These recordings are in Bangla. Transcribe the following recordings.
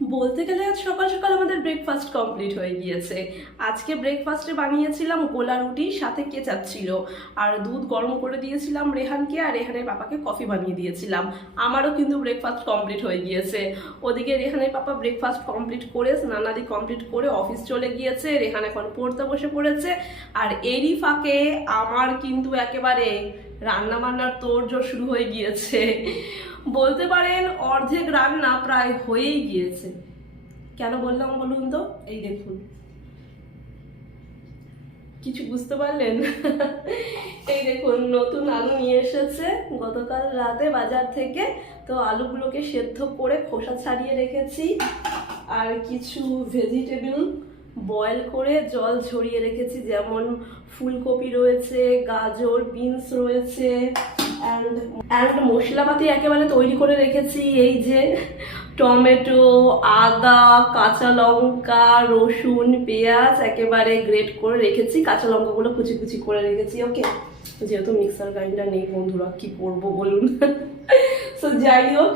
বলতে গেলে আজ সকাল সকাল আমাদের ব্রেকফাস্ট কমপ্লিট হয়ে গিয়েছে। আজকে ব্রেকফাস্টে বানিয়েছিলাম গোলা রুটি, সাথে কেচাপ ছিল, আর দুধ গরম করে দিয়েছিলাম রেহানকে, আর রেহানের পাপাকে কফি বানিয়ে দিয়েছিলাম। আমারও কিন্তু ব্রেকফাস্ট কমপ্লিট হয়ে গিয়েছে। ওদিকে রেহানের পাপা ব্রেকফাস্ট কমপ্লিট করে স্নানাদি কমপ্লিট করে অফিস চলে গিয়েছে, রেহান এখন পড়তে বসে পড়েছে। আর এরই ফাঁকে আমার কিন্তু একেবারে রান্না বান্নার তোড়জোড় শুরু হয়ে গিয়েছে। বলতে পারেন অর্ধেক রান্না প্রায় হয়েই গিয়েছে। কেন বললাম বলুন তো? এই দেখুন, কিছু বুঝতে পারলেন? এই দেখুন, নতুন আলু নিয়ে এসেছে গতকাল রাতে বাজার থেকে। তো আলুগুলোকে সেদ্ধ করে খোসা ছাড়িয়ে রেখেছি, আর কিছু ভেজিটেবল বয়েল করে জল ঝরিয়ে রেখেছি, যেমন ফুলকপি রয়েছে, গাজর, বিনস রয়েছে, অ্যান্ড মশলাপাতি একেবারে তৈরি করে রেখেছি। এই যে টমেটো, আদা, কাঁচা লঙ্কা, রসুন, পেঁয়াজ একেবারে গ্রেট করে রেখেছি, কাঁচা লঙ্কাগুলো কুচি কুচি করে রেখেছি। ওকে, যেহেতু মিক্সার গ্রাইন্ডার নেই বন্ধুরা, কি করবো বলুন? সো যাই হোক,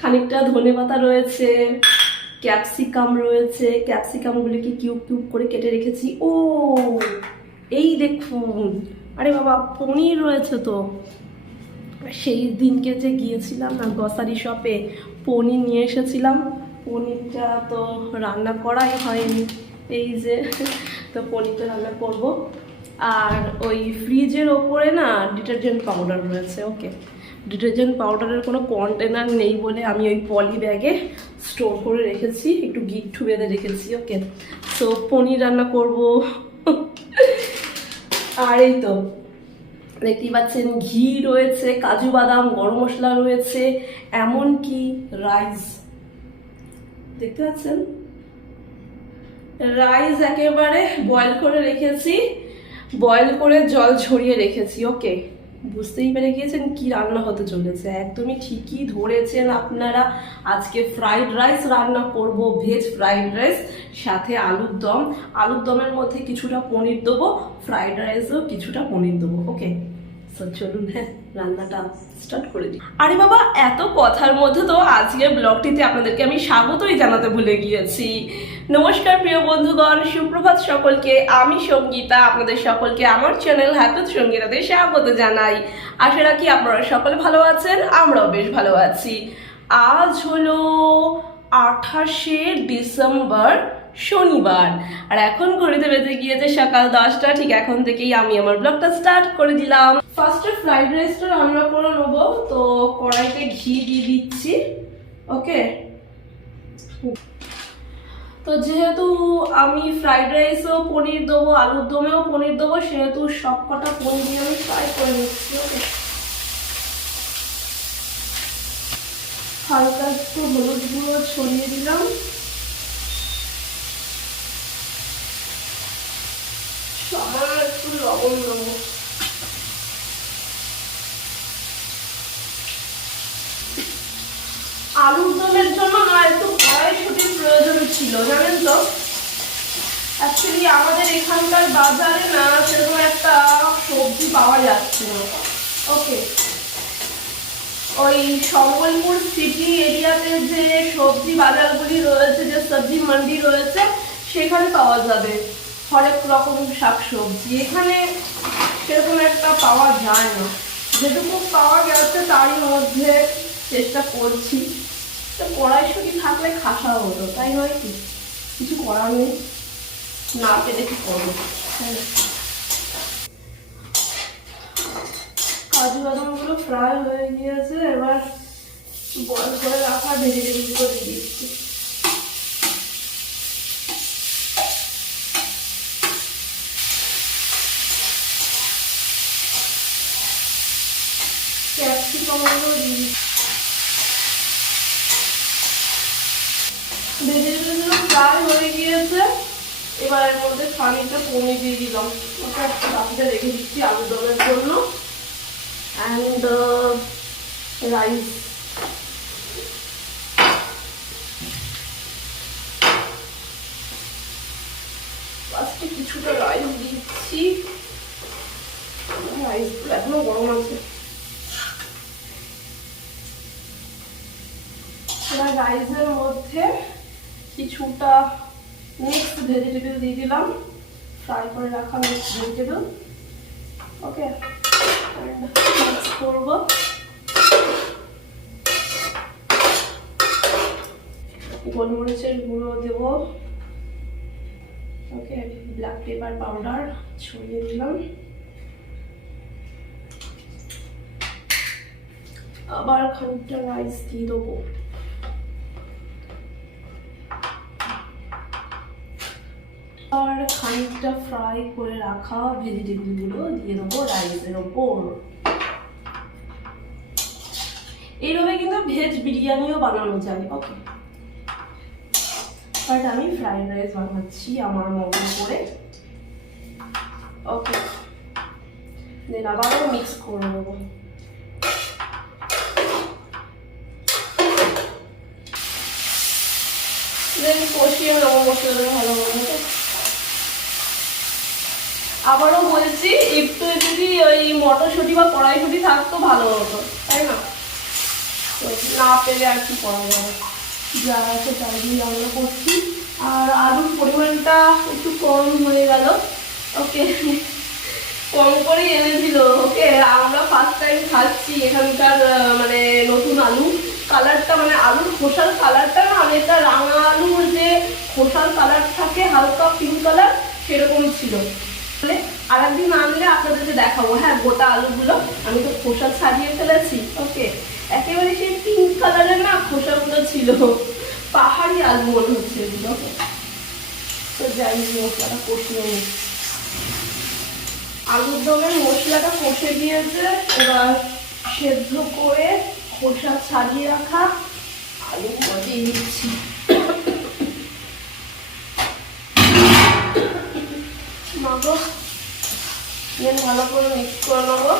খানিকটা ধনেপাতা রয়েছে, ক্যাপসিকাম রয়েছে, ক্যাপসিকামগুলিকে কিউব কিউব করে কেটে রেখেছি। ও এই দেখুন, আরে বাবা, পনির রয়েছে। তো সেই দিনকে যে গিয়েছিলাম না গ্রসারি শপে, পনির নিয়ে এসেছিলাম। পনিরটা তো রান্না করাই হয়নি, এই যে। তো পনিরটা রান্না করব। আর ওই ফ্রিজের ওপরে না ডিটারজেন্ট পাউডার রয়েছে। ওকে, ডিটারজেন্ট পাউডারের কোনো কন্টেনার নেই বলে আমি ওই পলি ব্যাগে স্টোর করে রেখেছি, একটু গিট্টু বেঁধে রেখেছি। ওকে, তো পনির রান্না করব। আর এই তো দেখতেই পাচ্ছেন, ঘি রয়েছে, কাজু বাদাম, গরম মশলা রয়েছে, এমনকি রাইস দেখতে পাচ্ছেন, রাইস একেবারে বয়েল করে রেখেছি, বয়েল করে জল ঝরিয়ে রেখেছি। ওকে, বুঝতেই পেরে গিয়েছেন কি রান্না হতে চলেছে। একদমই ঠিকই ধরেছেন আপনারা, আজকে ফ্রাইড রাইস রান্না করব, ভেজ ফ্রাইড রাইস, সাথে আলুর দম। আলুর দমের মধ্যে কিছুটা পনির দেবো, ফ্রাইড রাইসও কিছুটা পনির দেবো। ওকে, চলুন হ্যাঁ রান্নাটা স্টার্ট করে দিই। আরে বাবা, এত কথার মধ্যে তো আজকের ব্লগটিতে আপনাদেরকে আমি স্বাগতই জানাতে ভুলে গিয়েছি। নমস্কার প্রিয় বন্ধুগণ, সুপ্রভাত সকলকে। আমি সঙ্গীতা, আপনাদের সকলকে আমার চ্যানেল হ্যাপি সঙ্গীতাতে স্বাগত জানাই। আশা রাখি আপনারা সকলে ভালো আছেন, আমরাও বেশ ভালো আছি। আজ হলো 28শে ডিসেম্বর, শনিবার, আর এখন ঘড়িতে বেজে গিয়েছে সকাল 10টা। ঠিক এখন থেকেই আমি আমার ব্লগটা স্টার্ট করে দিলাম। ফার্স্টে ফ্রাইড রাইসটা রান্না করে নেবো, তো কড়াইতে ঘি দিয়ে দিচ্ছি। ওকে, তো যেহেতু আমি ফ্রাইড রাইসেও পনির দেবো, আলুর দমেও পনির দেবো, সেহেতু সব কটা পনির দিয়ে আমি ফ্রাই করে নিচ্ছি। ওকে, হালকা একটু হলুদ গুঁড়ো ছড়িয়ে দিলাম, সামান্য একটু লবণ দেবো। আলুর দমের জন্য না একটু কড়াইশুঁটির প্রয়োজন ছিল, জানেন তো। অ্যাকচুয়ালি আমাদের এখানকার বাজারে না সেরকম একটা সবজি পাওয়া যাচ্ছে না। ওকে, ওই সম্বলপুর সিটি এরিয়াতে যে সবজি বাজারগুলি রয়েছে, যে সবজি মান্ডি রয়েছে, সেখানে পাওয়া যাবে হরেক রকম শাকসবজি। এখানে সেরকম একটা পাওয়া যায় না, যেটুকু পাওয়া গেছে তারই মধ্যে চেষ্টা করছি। তো কড়াইশুঁটি থাকলে খাসা হতো, তাই নয় কি? কিছু করার নেই, না পেলে কি করবো। কাজু বাদামগুলো ফ্রাই হয়ে গিয়েছে, এবার বয়েল করে রাখা ভেজিটেবলগুলো দিয়ে দিচ্ছি। ক্যাপসিকামগুলো দিয়ে দিচ্ছি। ভেজিটেবলগুলো ফ্রাই হয়ে গিয়েছে, এবার এর মধ্যে খানিকটা পনির দিয়ে দিলাম। ওটা একটু বাকিটা রেখে দিচ্ছি আলুর দমের জন্য। অ্যান্ড রাইস, ফার্স্টে কিছুটা রাইস দিচ্ছি, রাইসগুলো এখনো গরম আছে। রাইসের মধ্যে কিছুটা মিক্সড ভেজিটেবল দিয়ে দিলাম, ফ্রাই করে রাখা মিক্সড ভেজিটেবল। ওকে, মিক্স করবো। গোলমরিচের গুঁড়ো দেব। ওকে, ব্ল্যাক পেপার পাউডার ছড়িয়ে দিলাম। আবার খানিকটা রাইস দিয়ে দেবো। আর খানিকটা ফ্রাই করে রাখা ভেজিটেবলগুলো দিয়ে দেবো রাইসের ওপর। এইভাবে কিন্তু ভেজ বিরিয়ানিও বানানো যায়। ওকে, বাট আমি ফ্রাইড রাইস বানাচ্ছি আমার মতো করে। ওকে, দেন আবারও মিক্স করে নেবো। দেন কষিয়ে নেবো মশলাটা ভালোভাবে। আবারও বলছি, একটু যদি ওই মটরশুঁটি বা কড়াইশুঁটি থাকতো ভালো হতো, তাই না? না পেলে আর কি করা যাবে, যা আছে তাই দিয়ে রান্না করছি। আর আলুর পরিমাণটা একটু কম হয়ে গেল। ওকে, কম করেই এনেছিল। ওকে, আমরা ফার্স্ট টাইম খাচ্ছি এখানকার মানে নতুন আলু। কালারটা মানে আলুর খোসার কালারটা না অনেকটা রাঙা আলুর যে খোসার কালার থাকে হালকা পিঙ্ক কালার, সেরকম ছিল। আর একদিন আনলে আপনাদেরকে দেখাবো। হ্যাঁ, গোটা আলুগুলো আমি তো খোসা ছাড়িয়ে ফেলেছি। ওকে, একেবারে সেই পিঙ্ক কালারের না খোসাগুলো ছিল, পাহাড়ি আলু মনে হচ্ছে এগুলো। তো যাই মশলাটা কষিয়ে নিই। আলুর দমের মশলাটা কষে দিয়েছে, এবার সেদ্ধ করে খোসা ছাড়িয়ে রাখা আলু দিয়ে দিচ্ছি। মাগো, ভালো করে মিক্স করে নেবো।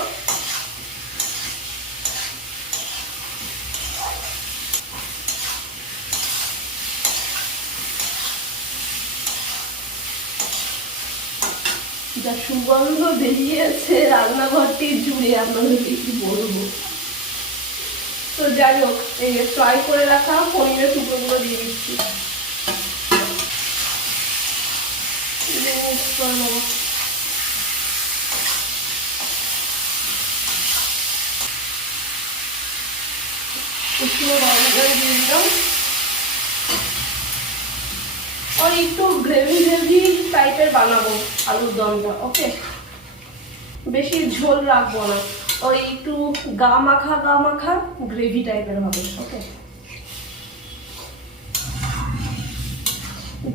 যা সুগন্ধ বেরিয়েছে রান্নাঘরটি জুড়ে, আপনাদেরকে কি বলবো। তো যাই হোক, এই ফ্রাই করে রাখা পনিরের টুকরোগুলো দিয়ে দিচ্ছি। মিক্স করে নেবো। দিয়ে দিলাম। আর একটু গ্রেভি গ্রেভি টাইপের বানাবো আলুর দমটা। ওকে, বেশি ঝোল রাখবো না, ওই একটু গা মাখা গ্রেভি টাইপের হবে। ওকে,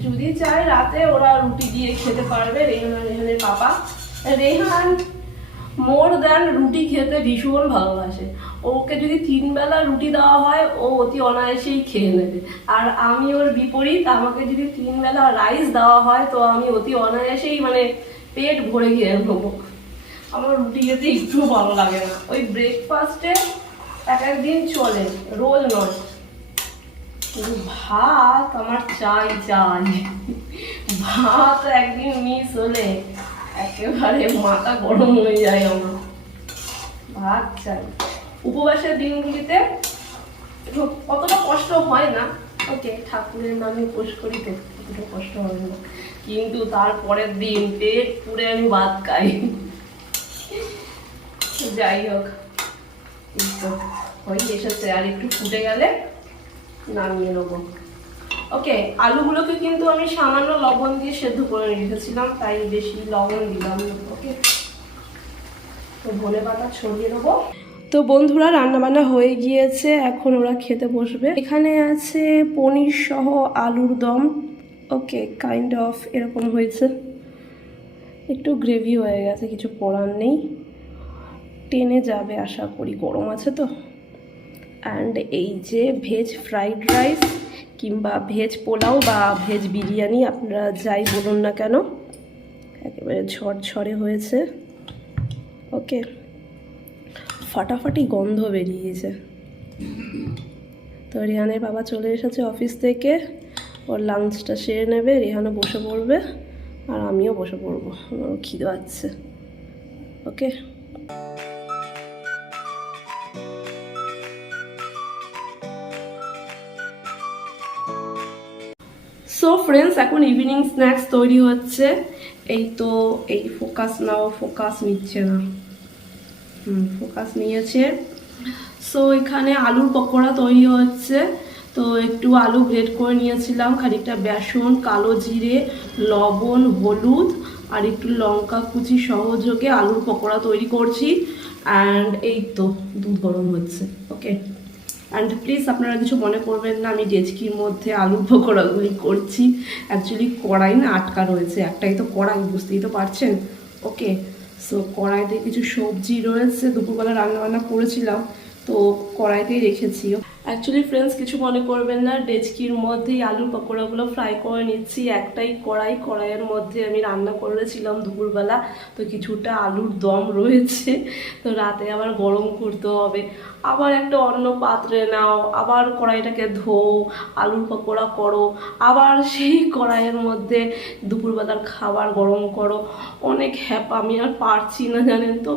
যদি চাই রাতে ওরা রুটি দিয়ে খেতে পারবে। রেহানের বাবা, রেহান মোর দ্যান রুটি খেতে ভীষণ ভালোবাসে। ওকে যদি 3 বেলা রুটি দেওয়া হয় ও অতি অনায়াসেই খেয়ে নেবে। আর আমি ওর বিপরীত, আমাকে যদি 3 বেলা রাইস দেওয়া হয় তো আমি অতি অনায়াসেই মানে পেট ভরে খেয়ে নেবো। আমার রুটি খেতে একটু ভালো লাগে না। ওই ব্রেকফাস্টে এক একদিন চলে, রোজ নয়। কিন্তু ভাত আমার চাই। ভাত একদিন মিস হলে একেবারে মাথা গরম হয়ে যায় আমার। ভাত চাই। উপবাসের দিনগুলিতে অতটা কষ্ট হয় না। ওকে, ঠাকুরের নামে উপোস করি তো অতটা কষ্ট হয় না, কিন্তু তারপরের দিন পেট পুরে আমি ভাত খাই। যাই হোক, হয়ে এসেছে, আর একটু ফুটে গেলে নামিয়ে নেবো। ওকে, আলুগুলোকে কিন্তু আমি সামান্য লবণ দিয়ে সেদ্ধ করে রেখেছিলাম, তাই বেশি লবণ দিলাম। ওকে, তো ধনে পাতা ছড়িয়ে দেবো। তো বন্ধুরা, রান্নাবান্না হয়ে গিয়েছে, এখন ওরা খেতে বসবে। এখানে আছে পনির সহ আলুর দম। ওকে, কাইন্ড অফ এরকম হয়েছে, একটু গ্রেভি হয়ে গেছে, কিছু করার নেই, টেনে যাবে আশা করি, গরম আছে তো। অ্যান্ড এই যে ভেজ ফ্রাইড রাইস কিংবা ভেজ পোলাও বা ভেজ বিরিয়ানি, আপনারা যাই বলুন না কেন, একেবারে ঝরঝরে হয়েছে। ওকে, ফাটাফাটি গন্ধ বেরিয়েছে। তো রেহানের বাবা চলে এসেছে অফিস থেকে, ওর লাঞ্চটা সেরে নেবে, রেহানও বসে পড়বে আর আমিও বসে পড়বো, আমারও খিদে পাচ্ছে। ওকে, সো ফ্রেন্ডস, এখন ইভিনিং স্ন্যাক্স তৈরি হচ্ছে। এই তো, এই ফোকাস নাও, ফোকাস নিচ্ছে না, ফোকাস নিয়েছে। সো এখানে আলুর পকোড়া তৈরি হচ্ছে। তো একটু আলু গ্রেট করে নিয়েছিলাম, খানিকটা বেসন, কালো জিরে, লবণ, হলুদ আর একটু লঙ্কা কুচি সহযোগে আলুর পকোড়া তৈরি করছি। অ্যান্ড এই তো দুধ গরম হচ্ছে। ওকে, অ্যান্ড প্লিজ আপনারা কিছু মনে করবেন না, আমি ডেচকির মধ্যে আলুর পকোড়াগুলি করছি। অ্যাকচুয়ালি কড়াই না আটকা রয়েছে, একটাই তো কড়াই, বুঝতেই তো পারছেন। ওকে, সো কড়াইতে কিছু সবজি রয়েছে, দুপুরবেলা রান্নাবান্না করেছিলাম তো কড়াইতেই রেখেছি। অ্যাকচুয়ালি ফ্রেন্ডস, কিছু মনে করবেন না, ডেচকির মধ্যেই আলুর পকোড়াগুলো ফ্রাই করে নিচ্ছি। একটাই কড়াইয়ের মধ্যে আমি রান্না করেছিলাম দুপুরবেলা, তো কিছুটা আলুর দম রয়েছে, তো রাতে আবার গরম করতে হবে। আবার একটা অন্য পাত্রে নাও, আবার কড়াইটাকে ধোও, আলুর পকোড়া করো, আবার সেই কড়াইয়ের মধ্যে দুপুরবেলার খাবার গরম করো। অনেক হ্যাপা, আমি আর পারছি না জানেন তো।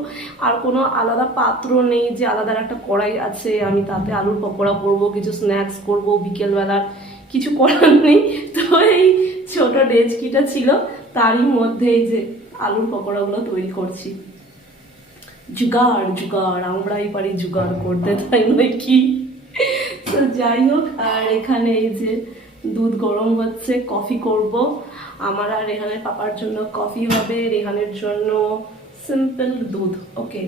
আর কোনো আলাদা পাত্র নেই যে আলাদা একটা কড়াই আছে আমি তাতে আলুর পকোড়া করবো, কিছু স্ন্যাক্স করবো বিকেলবেলার, কিছু করার নেই। তো এই ছোট ডেচকিটা ছিল, তারই মধ্যে এই যে আলুর পকোড়াগুলো তৈরি করছি। জুগাড় জুগাড়, আমরাই পারি জুগাড় করতে, তাই নয় কি? তো যাই হোক, আর এখানে এই যে দুধ গরম হচ্ছে, কফি করব। আমার আর রেহানের পাপার জন্য কফি হবে, রেহানের জন্য সিম্পল দুধ। ওকে,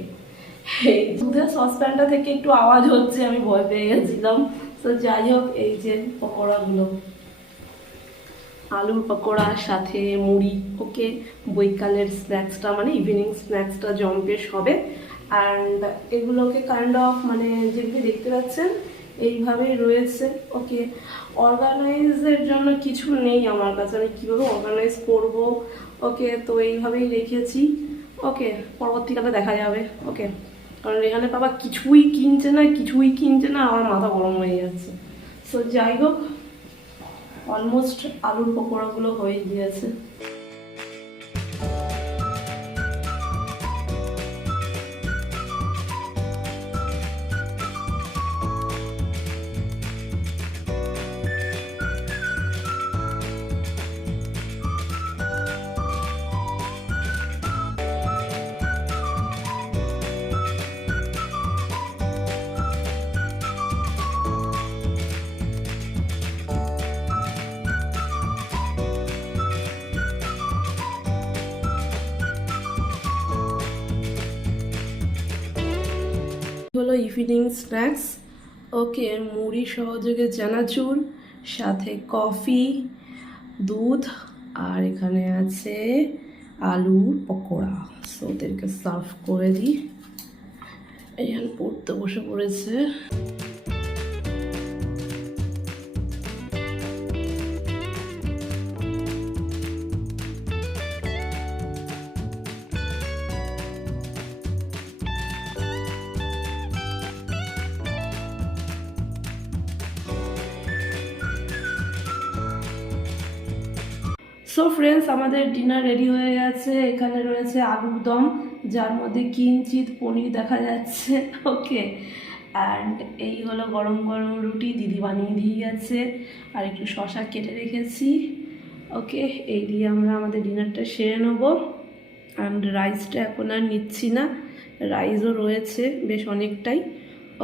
এই দুধের সসপ্যানটা থেকে একটু আওয়াজ হচ্ছে, আমি ভয় পেয়ে গেছিলাম। তো যাই হোক, এই যে পকোড়াগুলো, আলুর পকোড়ার সাথে মুড়ি। ওকে, বৈকালের স্ন্যাক্সটা মানে ইভিনিং স্ন্যাক্সটা জম্পেশ হবে। অ্যান্ড এগুলোকে কাইন্ড অফ মানে যেগুলি দেখতে পাচ্ছেন এইভাবেই রয়েছে। ওকে, অর্গানাইজের জন্য কিছু নেই আমার কাছে, আমি কীভাবে অর্গানাইজ করব। ওকে, তো এইভাবেই রেখেছি। ওকে, পরবর্তীকালে দেখা যাবে। ওকে, কারণ এখানে বাবা কিছুই কিনছে না, আমার মাথা গরম হয়ে যাচ্ছে। সো যাই হোক, অলমোস্ট আলুর পকোড়াগুলো হয়ে গিয়েছে। হলো ইভিনিং স্ন্যাক্স। ওকে, মুড়ি সহযোগে চানাচুর, সাথে কফি, দুধ, আর এখানে আছে আলুর পকোড়া। সো ওদেরকে সার্ভ করে দিই। এখানে পড়তে বসে পড়েছে। সো ফ্রেন্ডস, আমাদের ডিনার রেডি হয়ে গেছে। এখানে রয়েছে আলুর দম, যার মধ্যে কিঞ্চিত পনির দেখা যাচ্ছে। ওকে, অ্যান্ড এই হলো গরম গরম রুটি, দিদি বানিয়ে দিয়ে গেছে, আর একটু শশা কেটে রেখেছি। ওকে, এই দিয়ে আমরা আমাদের ডিনারটা সেরে নেবো। অ্যান্ড রাইসটা এখন আর নিচ্ছি না, রাইসও রয়েছে বেশ অনেকটাই।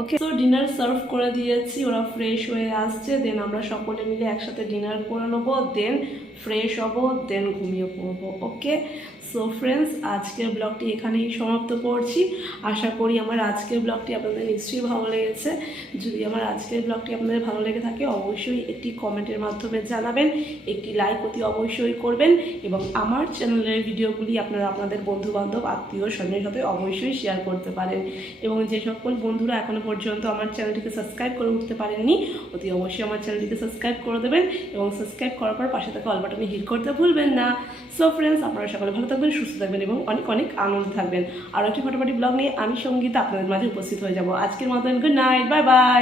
ওকে, তো ডিনার সার্ভ করে দিয়েছি, ওরা ফ্রেশ হয়ে আসছে, দেন আমরা সকলে মিলে একসাথে ডিনার করে নেবো, দেন ফ্রেশ হবো, দেন ঘুমিয়ে পড়বো। ওকে, সো ফ্রেন্ডস, আজকের ব্লগটি এখানেই সমাপ্ত করছি। আশা করি আমার আজকের ব্লগটি আপনাদের নিশ্চয়ই ভালো লেগেছে। যদি আমার আজকের ব্লগটি আপনাদের ভালো লেগে থাকে, অবশ্যই একটি কমেন্টের মাধ্যমে জানাবেন, একটি লাইক অতি অবশ্যই করবেন, এবং আমার চ্যানেলের ভিডিওগুলি আপনারা আপনাদের বন্ধুবান্ধব, আত্মীয় স্বজনের সাথে অবশ্যই শেয়ার করতে পারেন। এবং যে সকল বন্ধুরা এখনও পর্যন্ত আমার চ্যানেলটিকে সাবস্ক্রাইব করে উঠতে পারেননি, অতি অবশ্যই আমার চ্যানেলটিকে সাবস্ক্রাইব করে দেবেন, এবং সাবস্ক্রাইব করার পর পাশে থাকা অল বাটনে হিট করতে ভুলবেন না। সো ফ্রেন্ডস, আপনারা সকলে ভালো থাকবেন, সুস্থ থাকবেন, এবং অনেক অনেক আনন্দ থাকবেন। আর একটি ফটোফটি ব্লগ নিয়ে আমি সঙ্গীতা আপনাদের মাঝে উপস্থিত হয়ে যাব। আজকের মতন গুড নাইট, বাই বাই।